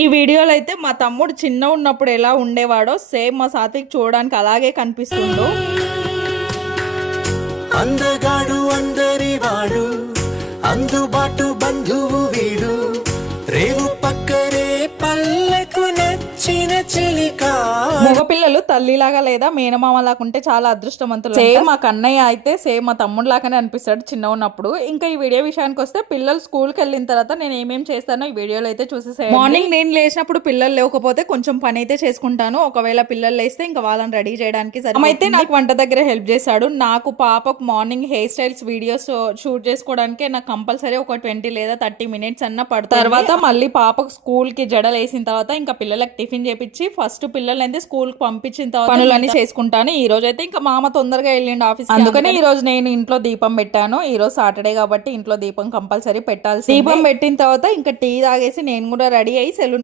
ఈ వీడియోలో అయితే మా తమ్ముడు చిన్న ఉన్నప్పుడు ఎలా ఉండేవాడో సేమ్ మా సాత్విక్ చూడడానికి అలాగే కనిపిస్తుండు. అందగాడు అందరి వాడు, అందుబాటు బంధువు వీడు, రేవు పక్కరే పల్లెకు నచ్చిన చిలికా. మగపిల్లలు తల్లిలాగా లేదా మేనమామలాగా ఉంటే చాలా అదృష్టవంతులు. సేమ్ మా కన్నయ్య అయితే సేమ్ మా తమ్ముడు లాగానే అనిపిస్తాడు చిన్న ఉన్నప్పుడు. ఇంకా ఈ వీడియో విషయానికి వస్తే పిల్లలు స్కూల్కి వెళ్ళిన తర్వాత నేను ఏమేమి చేస్తానో ఈ వీడియోలో అయితే చూసేసాను. మార్నింగ్ నేను లేచినప్పుడు పిల్లలు లేకపోతే కొంచెం పని అయితే చేసుకుంటాను. ఒకవేళ పిల్లలు లేస్తే ఇంకా వాళ్ళని రెడీ చేయడానికి అయితే నాకు వంట దగ్గర హెల్ప్ చేశాడు. నాకు పాపకు morning hair styles videos shoot చేసుకోవడానికి నాకు కంపల్సరీ ఒక 20 లేదా 30 మినిట్స్ అన్న పడుతుంది. తర్వాత మళ్ళీ పాపకు స్కూల్ కి జడలు వేసిన తర్వాత ఇంకా పిల్లలకు టిఫిన్ చేపించి ఫస్ట్ పిల్లలు అయితే స్కూల్ కి పంపించిన తర్వాత పనులన్నీ చేసుకుంటాను. ఈ రోజు అయితే ఇంకా మామ తొందరగా వెళ్ళిండు ఆఫీస్, అందుకని ఈ రోజు నేను ఇంట్లో దీపం పెట్టాను. ఈ రోజు సాటర్డే కాబట్టి ఇంట్లో దీపం కంపల్సరీ పెట్టాల్సి. దీపం పెట్టిన తర్వాత ఇంకా టీ తాగేసి నేను కూడా రెడీ అయ్యి సెలూన్